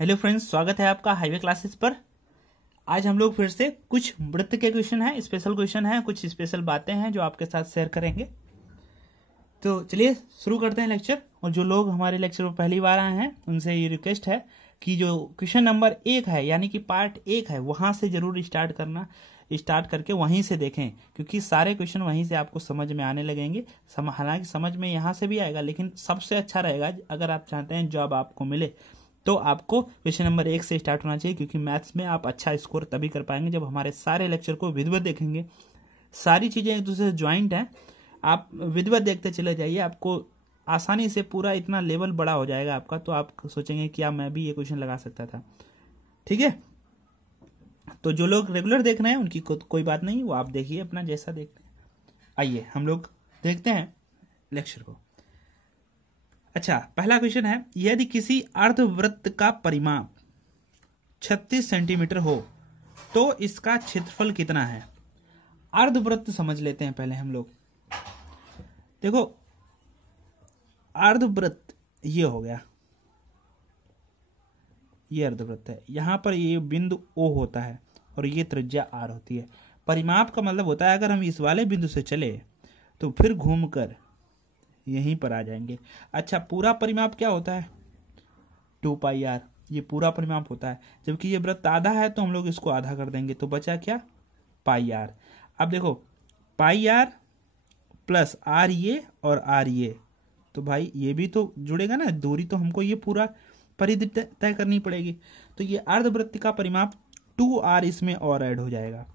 Hello friends, स्वागत है आपका हाईवे क्लासेस पर। आज हम लोग फिर से कुछ वृत्त के क्वेश्चन हैं, स्पेशल क्वेश्चन हैं, कुछ स्पेशल बातें हैं जो आपके साथ शेयर करेंगे। तो चलिए शुरू करते हैं लेक्चर। और जो लोग हमारे लेक्चर पर पहली बार आए हैं उनसे ये रिक्वेस्ट है कि जो क्वेश्चन नंबर 1 है यानी कि पार्ट 1 है वहां से जरूर स्टार्ट करके वहीं से देखें, क्योंकि सारे क्वेश्चन वहीं से आपको समझ में आने लगेंगे। हालांकि समझ में यहाँ से भी आएगा, लेकिन सबसे अच्छा रहेगा अगर आप चाहते हैं जॉब आपको मिले तो आपको क्वेश्चन नंबर 1 से स्टार्ट होना चाहिए, क्योंकि मैथ्स में आप अच्छा स्कोर तभी कर पाएंगे जब हमारे सारे लेक्चर को विधिवत देखेंगे। सारी चीजें एक दूसरे से ज्वाइंट हैं, आप विधिवत देखते चले जाइए, आपको आसानी से पूरा इतना लेवल बड़ा हो जाएगा आपका, तो आप सोचेंगे क्या मैं भी ये क्वेश्चन लगा सकता था। ठीक है, तो जो लोग रेगुलर देख रहे हैं उनकी कोई बात नहीं, वो आप देखिए अपना जैसा देखते हैं। आइए हम लोग देखते हैं लेक्चर को। अच्छा, पहला क्वेश्चन है, यदि किसी अर्धवृत्त का परिमाप 36 सेंटीमीटर हो तो इसका क्षेत्रफल कितना है। अर्धवृत्त समझ लेते हैं पहले हम लोग। देखो, अर्धवृत्त ये हो गया, ये अर्धवृत्त है। यहां पर ये बिंदु O होता है और ये त्रिज्या R होती है। परिमाप का मतलब होता है अगर हम इस वाले बिंदु से चले तो फिर घूमकर यहीं पर आ जाएंगे। अच्छा, पूरा परिमाप क्या होता है? 2 पाई आर, ये पूरा परिमाप होता है। जबकि ये वृत्त आधा है तो हम लोग इसको आधा कर देंगे, तो बचा क्या? पाई आर। अब देखो, पाई आर प्लस आर ये और आर ये, तो भाई ये भी तो जुड़ेगा ना, दूरी तो हमको ये पूरा परिधि तय करनी पड़ेगी। तो ये अर्धवृत्त का परिमाप 2r इसमें और ऐड हो जाएगा।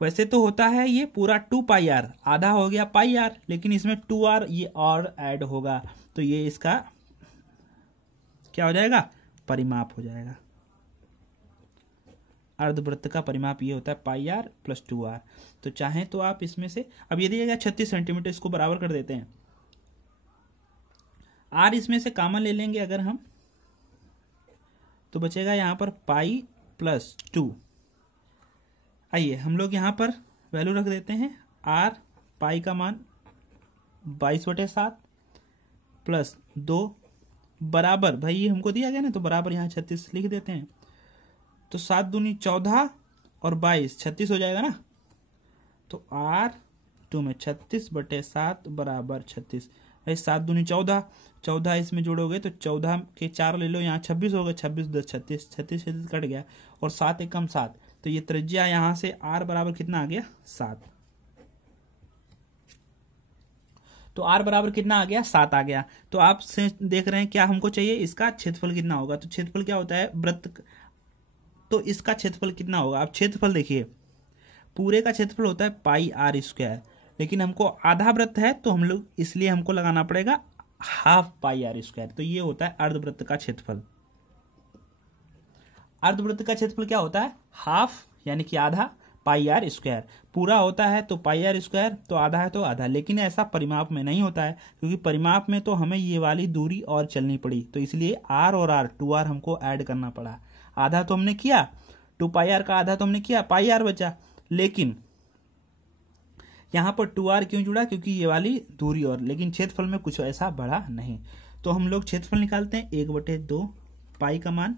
वैसे तो होता है ये पूरा 2 पाई आर, आधा हो गया पाई आर, लेकिन इसमें 2r ये और ऐड होगा, तो ये इसका क्या हो जाएगा? परिमाप हो जाएगा। अर्धवृत्त का परिमाप ये होता है पाई आर प्लस 2r। तो चाहे तो आप इसमें से, अब ये दिएगा 36 सेंटीमीटर, इसको बराबर कर देते हैं। r इसमें से कॉमन ले लेंगे अगर हम, तो बचेगा यहां पर पाई प्लस 2। आइए हम लोग यहाँ पर वैल्यू रख देते हैं। r पाई का मान 22/7 प्लस 2 बराबर, भाई ये हमको दिया गया ना, तो बराबर यहाँ 36 लिख देते हैं। तो 7 दूनी 14 और 22 36 हो जाएगा ना। तो r2 में 36/7 बराबर 36। भाई 7 दूनी 14, 14 इसमें जोड़ोगे तो 14 के 4 ले लो, यहाँ 26 हो गए, 26 10 36, 36 कट गया और 7 एकम 7। तो ये त्रिज्या यहां से r बराबर कितना आ गया? 7। तो r बराबर कितना आ गया? 7 आ गया। तो आप से देख रहे हैं क्या हमको चाहिए, इसका क्षेत्रफल कितना होगा। तो क्षेत्रफल क्या होता है? वृत्त, तो इसका क्षेत्रफल कितना होगा? आप क्षेत्रफल देखिए, पूरे का क्षेत्रफल होता है पाई आर स्क्वायर, लेकिन हमको आधा वृत्त है तो हम लोग इसलिए हमको लगाना पड़ेगा हाफ पाई आर स्क्वायर। तो ये होता है अर्धवृत्त का क्षेत्रफल। अर्धवृत्त का क्षेत्रफल क्या होता है? हाफ यानी कि आधा पाई आर स्क्वायर। पूरा होता है तो पाई आर स्क्वायर, तो आधा है तो आधा। लेकिन ऐसा परिमाप में नहीं होता है, क्योंकि परिमाप में तो हमें ये वाली दूरी और चलनी पड़ी, तो इसलिए r और r 2r हमको ऐड करना पड़ा। आधा तो हमने किया, 2 पाई आर का आधा तो हमने किया, पाई आर बचा। लेकिन यहां पर 2r क्यों जुड़ा? क्योंकि ये वाली दूरी और, लेकिन क्षेत्रफल में कुछ ऐसा बढ़ा नहीं। तो हम लोग क्षेत्रफल निकालते हैं। 1/2 पाई का मान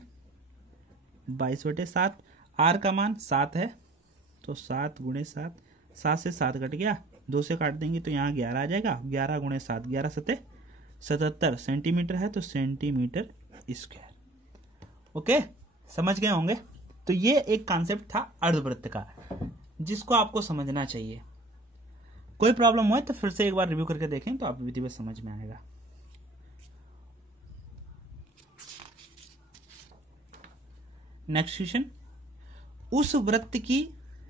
22/7, r का मान 7 है, तो 7 × 7, 7 से 7 कट गया, 2 से काट देंगे तो यहाँ 11 आ जाएगा। 11 × 7, 11 7 77 सेंटीमीटर है, तो सेंटीमीटर स्क्वायर। ओके, समझ गए होंगे। तो ये एक कॉन्सेप्ट था अर्धवृत्त का, जिसको आपको समझना चाहिए। कोई प्रॉब्लम हो तो फिर से एक बार रिव्यू करके देखें तो आप विधि में समझ में आएगा। नेक्स्ट क्वेश्चन, उस वृत्त की,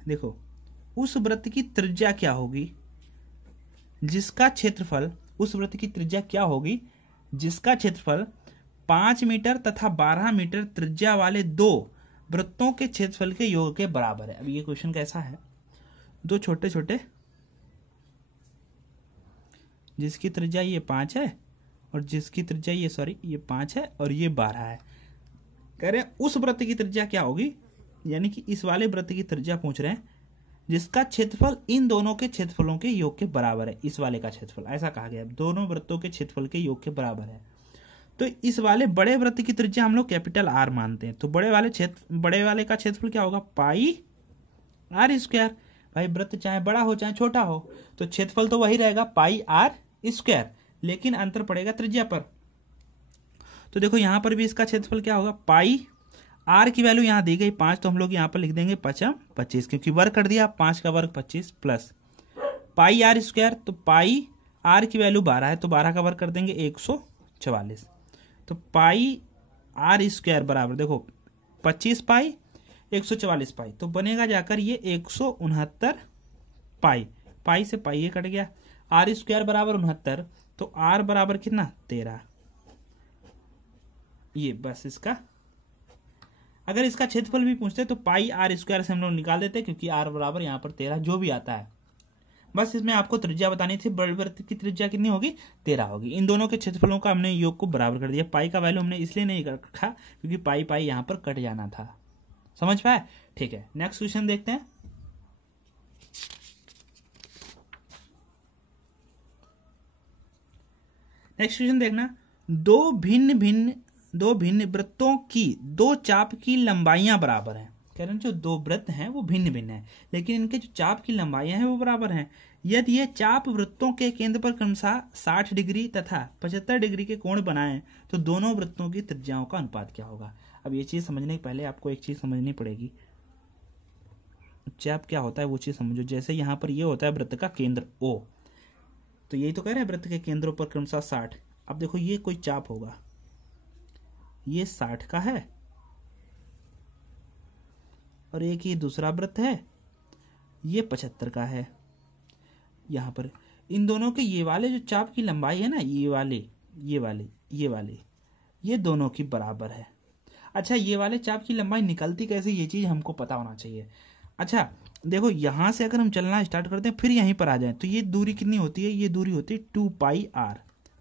देखो, उस वृत्त की त्रिज्या क्या होगी जिसका क्षेत्रफल, उस वृत्त की त्रिज्या क्या होगी जिसका क्षेत्रफल 5 मीटर तथा 12 मीटर त्रिज्या वाले दो वृत्तों के क्षेत्रफल के योग के बराबर है। अब ये क्वेश्चन कैसा है? दो छोटे छोटे, जिसकी त्रिज्या ये 5 है और जिसकी त्रिज्या ये 5 है और ये 12 है। कह रहे हैं उस वृत्त की त्रिज्या क्या होगी, यानी कि इस वाले वृत्त की त्रिज्या पूछ रहे हैं जिसका क्षेत्रफल इन दोनों के क्षेत्रफलों के योग के बराबर है। इस वाले का क्षेत्रफल, ऐसा कहा गया, दोनों वृत्तों के क्षेत्रफल के योग के बराबर है। तो इस वाले बड़े वृत्त की त्रिज्या हम लोग कैपिटल आर मानते हैं। तो बड़े वाले का क्षेत्रफल क्या होगा, पाई आर स्क्वायर। भाई वृत्त चाहे बड़ा हो चाहे छोटा हो, तो क्षेत्रफल तो वही रहेगा पाई आर स्क्वायर, लेकिन अंतर पड़ेगा त्रिज्या पर। तो देखो यहां पर भी इसका क्षेत्रफल क्या होगा, पाई आर की वैल्यू यहां दी गई 5, तो हम लोग यहां पर लिख देंगे 25, क्योंकि वर्ग कर दिया, 5 का वर्ग 25 प्लस पाई आर स्क्वायर। तो पाई आर की वैल्यू 12 है, तो 12 का वर्ग कर देंगे 144। तो पाई आर स्क्वायर बराबर देखो 25 पाई 144 पाई, तो बनेगा जाकर ये 169 पाई। पाई से पाई ये कट गया, आर स्क्वायर बराबर 69, तो आर बराबर कितना 13। ये बस इसका, अगर इसका क्षेत्रफल भी पूछते तो पाई आर स्क्वायर से हम लोग निकाल देते, क्योंकि आर बराबर यहाँ पर 13 जो भी आता है। बस इसमें आपको त्रिज्या बतानी थी, बड़े वृत्त की त्रिज्या कितनी होगी 13 होगी। इन दोनों के क्षेत्रफलों का हमने योग को बराबर कर दिया। पाई का वैल्यू हमने इसलिए नहीं रखा क्योंकि पाई पाई यहाँ पर कट जाना था। समझ पाए? ठीक है, नेक्स्ट क्वेश्चन देखते हैं। नेक्स्ट क्वेश्चन देखना, दो भिन्न वृत्तों की दो चाप की लंबाइयां बराबर हैं। कह रहे हैं जो दो वृत्त हैं वो भिन्न भिन्न हैं, लेकिन इनके जो चाप की लंबाइयां हैं वो बराबर हैं। यदि ये चाप वृत्तों के केंद्र पर क्रमशः 60 डिग्री तथा 75 डिग्री के कोण बनाएं, तो दोनों वृत्तों की त्रिज्याओं का अनुपात क्या होगा। अब ये चीज समझने के पहले आपको एक चीज समझनी पड़ेगी, चाप क्या होता है वो चीज समझो। जैसे यहाँ पर ये होता है वृत्त का केंद्र O, तो यही तो कह रहे हैं वृत्त के केंद्रों पर क्रमशः 60। अब देखो ये कोई चाप होगा, ये 60 का है, और एक ये दूसरा वृत्त है ये 75 का है। यहां पर इन दोनों के ये वाले जो चाप की लंबाई है ना, ये दोनों की बराबर है। अच्छा, ये वाले चाप की लंबाई निकलती कैसे, ये चीज हमको पता होना चाहिए। अच्छा देखो, यहां से अगर हम चलना स्टार्ट करते हैं फिर यहीं पर आ जाए, तो ये दूरी कितनी होती है, ये दूरी होती है 2 पाई आर।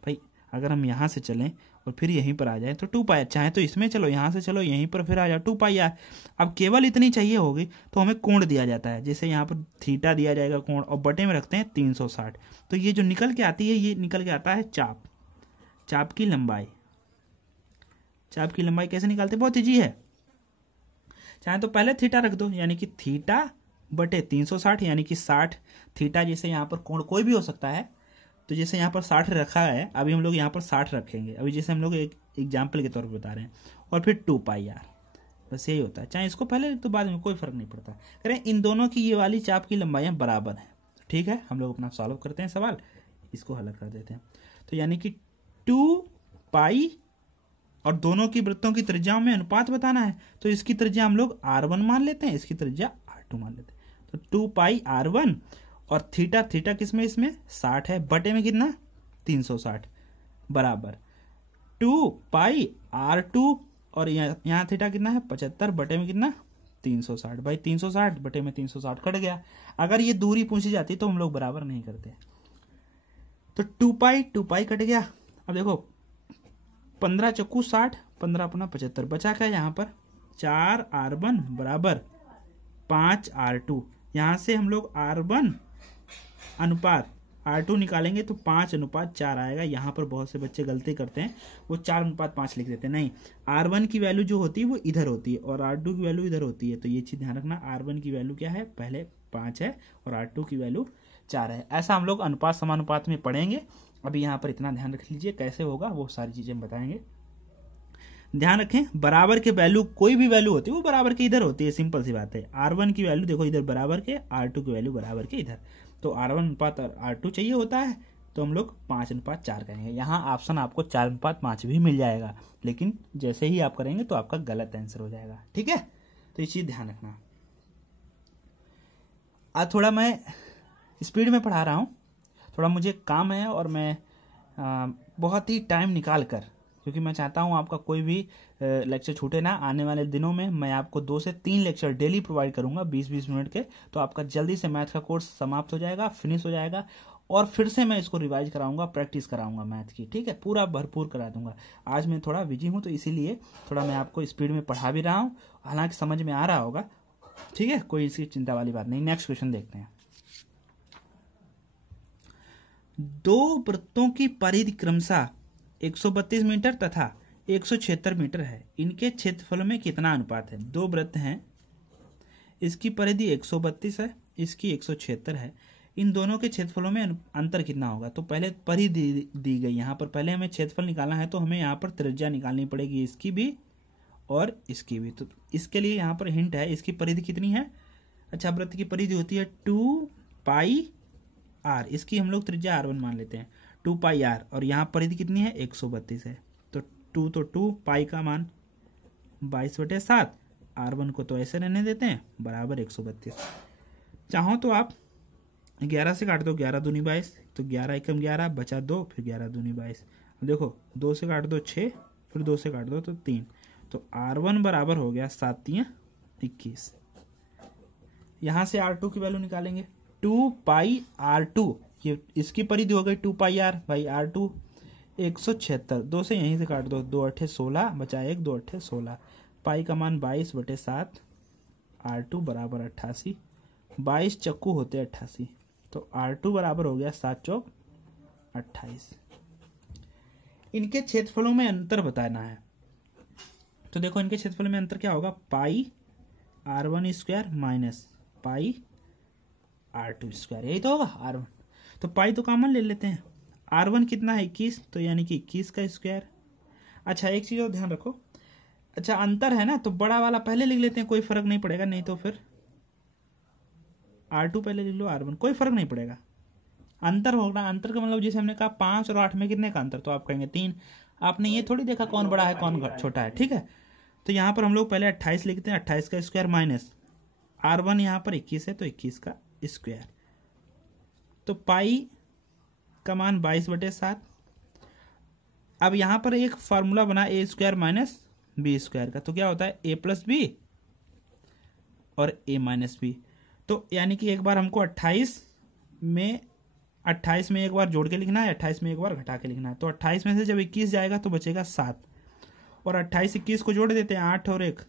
भाई अगर हम यहां से चलें और फिर यहीं पर आ जाए तो 2 पाई, चाहे तो इसमें चलो, यहां से चलो यहीं पर फिर आ जाओ 2 पाई आर। अब केवल इतनी चाहिए होगी तो हमें कोण दिया जाता है, जैसे यहाँ पर थीटा दिया जाएगा कोण, और बटे में रखते हैं 360। तो ये जो निकल के आती है ये निकल के आता है चाप की लंबाई। चाप की लंबाई कैसे निकालते हैं, बहुत ईजी है। चाहे तो पहले थीटा रख दो, यानी कि थीटा बटे 360, यानी कि 60 थीटा। जैसे यहाँ पर कोण कोई भी हो सकता है, तो जैसे यहाँ पर 60 रखा है, अभी हम लोग यहाँ पर 60 रखेंगे, अभी जैसे हम लोग एक एग्जाम्पल के तौर पर बता रहे हैं, और फिर 2 पाई आर। बस यही होता है, चाहे इसको पहले तो बाद में कोई फर्क नहीं पड़ता। करें इन दोनों की ये वाली चाप की लंबाइयां बराबर हैं। ठीक है, हम लोग अपना सॉल्व करते हैं सवाल, इसको हल कर देते हैं। तो यानी कि 2 पाई और दोनों की वृत्तों की त्रिज्याओं में अनुपात बताना है, तो इसकी त्रिज्या हम लोग R1 मान लेते हैं, इसकी त्रिज्या R2 मान लेते हैं। तो 2 पाई R1 और थीटा किसमें, इसमें 60 है, बटे में कितना 360 बराबर 2 पाई R2, और यहाँ थीटा कितना है 75, बटे में कितना 360। भाई 360 बटे में 360 कट गया। अगर ये दूरी पूछी जाती तो हम लोग बराबर नहीं करते। तो 2 पाई कट गया। अब देखो 15 चक्कू 60, 15 अपना 75, बचा क्या यहाँ पर 4 R1 बराबर 5 R2। यहाँ से हम लोग R1 अनुपात R2 निकालेंगे तो 5:4 आएगा। यहाँ पर बहुत से बच्चे गलती करते हैं, वो 4:5 लिख देते हैं। नहीं, R1 की वैल्यू जो होती है वो इधर होती है और R2 की वैल्यू इधर होती है। तो ये चीज ध्यान रखना, R1 की वैल्यू क्या है, पहले 5 है और R2 की वैल्यू 4 है। ऐसा हम लोग अनुपात समानुपात में पढ़ेंगे। अभी यहाँ पर इतना ध्यान रख लीजिए, कैसे होगा वो सारी चीजें हम बताएंगे। ध्यान रखें, बराबर के वैल्यू कोई भी वैल्यू होती है वो बराबर के इधर होती है, सिंपल सी बात है। R1 की वैल्यू देखो इधर बराबर के, R2 की वैल्यू बराबर के इधर। तो R1 अनुपात R2 चाहिए होता है, तो हम लोग 5:4 करेंगे। यहाँ ऑप्शन आपको 4:5 भी मिल जाएगा, लेकिन जैसे ही आप करेंगे तो आपका गलत आंसर हो जाएगा। ठीक है, तो ये चीज ध्यान रखना। आज थोड़ा मैं स्पीड में पढ़ा रहा हूँ, थोड़ा मुझे काम है, और मैं बहुत ही टाइम निकाल कर, क्योंकि मैं चाहता हूं आपका कोई भी लेक्चर छूटे ना। आने वाले दिनों में मैं आपको 2 से 3 लेक्चर डेली प्रोवाइड करूंगा 20-20 मिनट के, तो आपका जल्दी से मैथ का कोर्स समाप्त हो जाएगा, फिनिश हो जाएगा, और फिर से मैं इसको रिवाइज कराऊंगा, प्रैक्टिस कराऊंगा मैथ की। ठीक है, पूरा भरपूर करा दूंगा। आज मैं थोड़ा बिजी हूं, तो इसीलिए थोड़ा मैं आपको स्पीड में पढ़ा भी रहा हूं, हालांकि समझ में आ रहा होगा। ठीक है, कोई इसकी चिंता वाली बात नहीं। नेक्स्ट क्वेश्चन देखते हैं। दो वृत्तों की परिधि क्रमशः 132 मीटर तथा 176 मीटर है, इनके क्षेत्रफलों में कितना अनुपात है? दो वृत्त हैं, इसकी परिधि 132 है, इसकी 176 है, इन दोनों के क्षेत्रफलों में अंतर कितना होगा? तो पहले परिधि दी गई, यहाँ पर पहले हमें क्षेत्रफल निकालना है, तो हमें यहाँ पर त्रिज्या निकालनी पड़ेगी, इसकी भी और इसकी भी। तो इसके लिए यहाँ पर हिंट है, इसकी परिधि कितनी है? अच्छा, वृत्त की परिधि होती है 2πr, इसकी हम लोग त्रिज्या r1 मान लेते हैं, 2πr, और यहाँ परिधि कितनी है? 132 है। तो 2 पाई का मान 22/7, r1 को तो ऐसे रहने देते हैं, बराबर 132। चाहो तो आप 11 से काट दो, 11 दूनी 22, तो 11 एकम 11 बचा 2, फिर 11 दूनी 22। देखो 2 से काट दो 6, फिर 2 से काट दो तो 3, तो r1 बराबर हो गया 7×3 = 21। यहाँ से r2 की वैल्यू निकालेंगे, 2πr2, ये इसकी परिधि हो गई 2πr भाई r2 176, 2 से यहीं से काट दो, 2 8 16 बचा 1, 2 8 16, पाई का मान 22/7, r2 बराबर 88, 22 चक्कू होते 88, तो r2 बराबर हो गया 7 चौक 28। इनके क्षेत्रफलों में अंतर बताना है, तो देखो इनके क्षेत्रफल में अंतर क्या होगा? पाई r1² माइनस पाई r2², यही तो होगा r1। तो पाई तो कॉमन ले लेते हैं, r1 कितना है? 21, तो यानी कि 21 का स्क्वायर। अच्छा, एक चीज और ध्यान रखो, अच्छा अंतर है ना, तो बड़ा वाला पहले लिख लेते हैं, कोई फर्क नहीं पड़ेगा, नहीं तो फिर r2 पहले लिख लो, r1, कोई फर्क नहीं पड़ेगा। अंतर होगा, अंतर का मतलब जैसे हमने कहा 5 और 8 में कितने का अंतर, तो आप कहेंगे 3। आपने ये थोड़ी देखा कौन बड़ा है कौन छोटा है, ठीक है। तो यहाँ पर हम लोग पहले 28 लिखते हैं, 28 का स्क्वायर माइनस r1 यहाँ पर 21 है, तो 21 का स्क्वायर, तो पाई का मान 22/7। अब यहाँ पर एक फार्मूला बना a² माइनस b² का, तो क्या होता है? a + b और a - b। तो यानी कि एक बार हमको 28 में एक बार जोड़ के लिखना है, 28 में एक बार घटा के लिखना है। तो 28 में से जब 21 जाएगा तो बचेगा 7, और 28 21 को जोड़ देते हैं, 8 और 1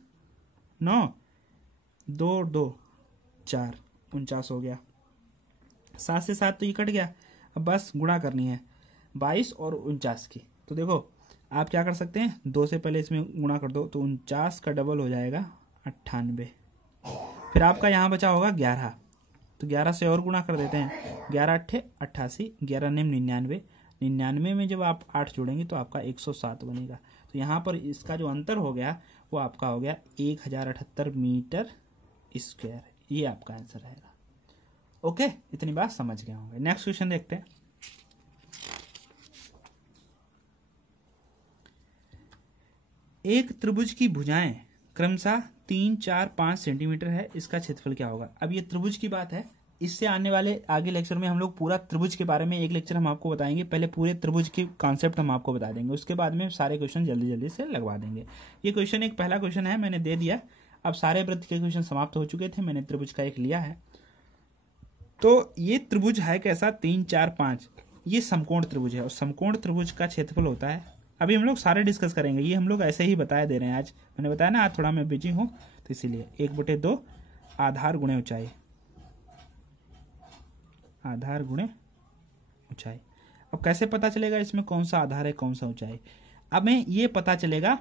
9, 2 और 2 4, 49 हो गया। 7 से 7 तो ये कट गया, अब बस गुणा करनी है 22 और 49 की। तो देखो आप क्या कर सकते हैं, 2 से पहले इसमें गुणा कर दो, तो 49 का डबल हो जाएगा 98। फिर आपका यहाँ बचा होगा 11, तो 11 से और गुणा कर देते हैं, 11 8 88, 11 9 99, 99 में जब आप 8 जोड़ेंगे तो आपका 107 बनेगा। तो यहाँ पर इसका जो अंतर हो गया वो आपका हो गया 1078 मीटर स्क्वायर, ये आपका आंसर रहेगा। ओके, इतनी बात समझ गए होंगे। नेक्स्ट क्वेश्चन देखते हैं। एक त्रिभुज की भुजाएं क्रमशः 3 4 5 सेंटीमीटर है, इसका क्षेत्रफल क्या होगा? अब ये त्रिभुज की बात है, इससे आने वाले आगे लेक्चर में हम लोग पूरा त्रिभुज के बारे में एक लेक्चर हम आपको बताएंगे। पहले पूरे त्रिभुज की कॉन्सेप्ट हम आपको बता देंगे, उसके बाद में सारे क्वेश्चन जल्दी जल्दी से लगवा देंगे। ये क्वेश्चन एक पहला क्वेश्चन है, मैंने दे दिया। अब सारे वृत्त के क्वेश्चन समाप्त हो चुके थे, मैंने त्रिभुज का एक लिया है। तो ये त्रिभुज है कैसा? 3 4 5, ये समकोण त्रिभुज है, और समकोण त्रिभुज का क्षेत्रफल होता है, अभी हम लोग सारे डिस्कस करेंगे, ये हम लोग ऐसे ही बताया दे रहे हैं। आज मैंने बताया ना, आज थोड़ा मैं बिजी हूँ, तो इसीलिए 1/2 आधार गुणे ऊंचाई, आधार गुणे ऊंचाई। अब कैसे पता चलेगा इसमें कौन सा आधार है कौन सा ऊंचाई? अब हमें ये पता चलेगा,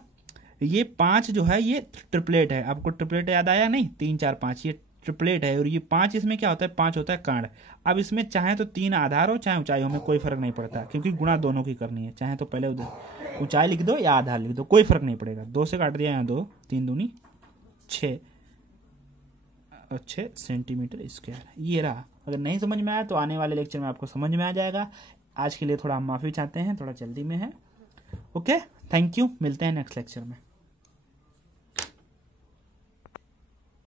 ये 5 जो है ये ट्रिपलेट है, आपको ट्रिपलेट याद आया नहीं? 3 4 5 ये ट्रिपलेट है, और ये 5 इसमें क्या होता है? 5 होता है कर्ण। अब इसमें चाहे तो 3 आधार हो चाहे ऊंचाई हो, में कोई फर्क नहीं पड़ता, क्योंकि गुणा दोनों की करनी है। चाहे तो पहले ऊंचाई लिख दो या आधार लिख दो, कोई फर्क नहीं पड़ेगा। 2 से काट दिया यहाँ 2, 3 दूनी 6 सेंटीमीटर स्क्वायर, ये रहा। अगर नहीं समझ में आया तो आने वाले लेक्चर में आपको समझ में आ जाएगा। आज के लिए थोड़ा हम माफ़ी चाहते हैं, थोड़ा जल्दी में है। ओके, थैंक यू, मिलते हैं नेक्स्ट लेक्चर में।